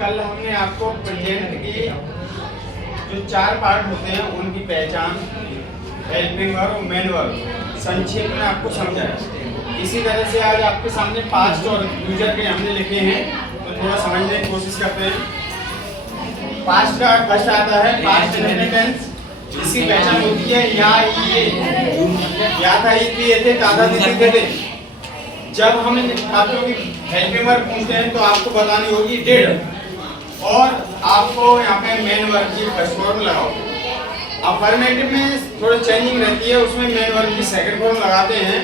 कल हमने आपको प्रेजेंट की जो 4 पार्ट होते हैं उनकी पहचान, हेल्पिंग वर्ब और मेन वर्ब संक्षेप में आपको समझाया। इसी तरह से आज आपके सामने पास्ट और फ्यूचर के हमने लिखे हैं, तो थोड़ा समझने की कोशिश करते हैं। पास्ट का फर्स्ट आता है पास्ट इंडेफिनिट टेंस, इसकी पहचान होती है या ये, या था, ये थे, दादा दीदी थे। जब हम आपको हेल्पिंग वर्ब पूछते हैं तो आपको बतानी होगी डिड, और आपको यहाँ पे मेन वर्ब की फर्स्ट फॉर्म लगाओ। अफर्मेटिव में थोड़ा चेंजिंग रहती है, उसमें मेन वर्ब की सेकंड फॉर्म लगाते हैं,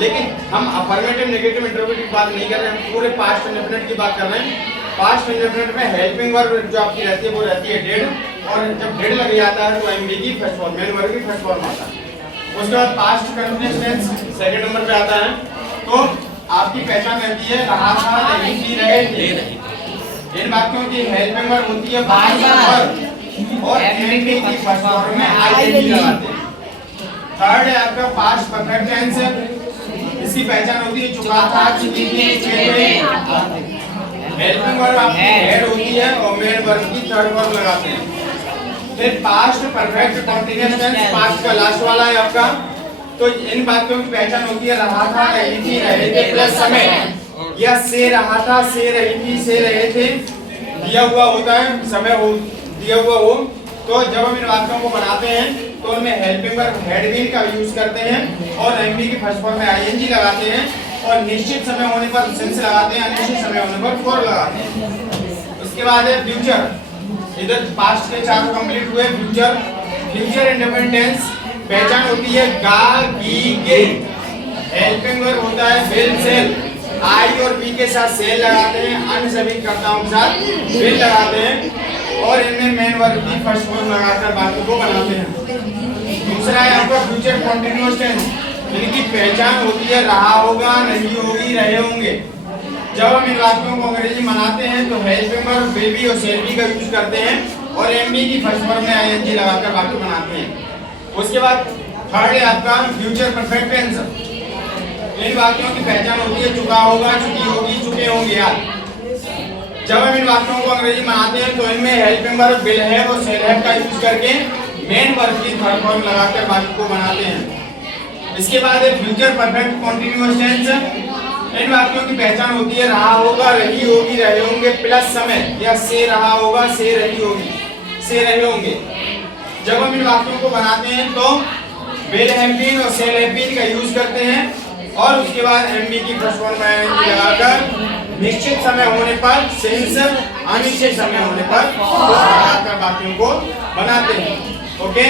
लेकिन हम अफर्मेटिव नेगेटिव इंटरोगेटिव की बात नहीं कर रहे हैं, हम पूरे पास्ट इंडेफिनिट की बात कर रहे हैं। पास्ट इंडेफिनिट में हेल्पिंग वर्ब जो आपकी रहती है वो रहती है डिड, और जब डिड लग जाता है तो एमडी की फर्स्ट फॉर्म, मेन वर्ब की फर्स्ट फॉर्म आता है। उसके बाद past continuous tense second number पे आता है। तो आपकी पहचान रहती है रहा था, रही थी, रहे थे। इन वाक्यों की हेल्पिंग वर्ब होती है बार और एमडी की फर्स्ट फॉर्म में आईएनजी लगाते हैं। थर्ड है आपका पास्ट परफेक्ट टेंस, इसकी पहचान होती है चुका था, चुकी थी, चुके थे। हेल्पिंग वर्ब आपकी हेड होती है और मेन वर्ब की थर्ड फॉर्म लगाते हैं। फिर past perfect continuous tense, past का लास्ट वाला है आपका। तो इन बातों की पहचान होती है रहा था, रही थी, रहे थे प्लस समय, या से रहा था, से रही थी, से रहे थे दिया हुआ होता है, समय हो दिया हुआ हो। तो जब हम इन वाक्यों को बनाते हैं तो उनमें हेल्पिंग वर्ब हेड बीन का यूज करते हैं और एमबी की फर्स्ट फॉर्म में आईएनजी लगाते हैं, और निश्चित समय होने पर सिंस लगाते हैं, अनिश्चित समय होने पर फॉर लगाते हैं। उसके बाद है फ्यूचर। इधर पास्ट के 4 कंप्लीट हुए। फ्यूचर इंडेफिनिट टेंस पहचान होती है गा, गी, गे। हेल्पिंग वर्ब होता है विल, सेल। आई और बी के साथ सेल लगाते हैं, अन्य सभी कर्ताओं के साथ विल लगाते हैं, और इनमें मेन वर्ब की फर्स्ट फॉर्म लगाकर बातों को बनाते हैं। दूसरा है आपका फ्यूचर कंटीन्यूअस टेंस, इनकी पहचान होती है रहा होगा, नहीं होगी, रहे होंगे। जब हम इन वाक्यों को अंग्रेजी बनाते हैं तो हेल्पिंग वर्ब विल बी और सेल बी का यूज करते हैं, और एमबी की फर्स्ट फॉर्म में आईएनजी लगाकर वाक्य बनाते हैं। उसके बाद थर्ड है आपका फ्यूचर परफेक्ट टेंस। इन वाक्यों की पहचान होती है चुका होगा, चुकी होगी, चुके होंगे। यार जब हम इन वाक्यों को अंग्रेजी बनाते हैं तो इनमें हेल्पिंग वर्ब विल हैव और सेल हैव का यूज करके मेन वर्ब की थर्ड फॉर्म लगाकर वाक्य को बनाते हैं। इसके बाद है फ्यूचर परफेक्ट कंटीन्यूअस टेंस। इन वाक्यों की पहचान होती है रहा होगा, रही होगी, रहे होंगे प्लस समय, या से रहा होगा, से रही होगी, से रहे होंगे। जब हम इन वाक्यों को बनाते हैं तो विल हैव बीन और सेल हैव बीन का यूज करते हैं, और उसके बाद एमबी की फर्स्ट फॉर्म में आईएनजी लगाकर निश्चित समय होने पर सिंस, अनिश्चित समय होने पर लगाकर वाक्यों को बनाते हैं। ओके।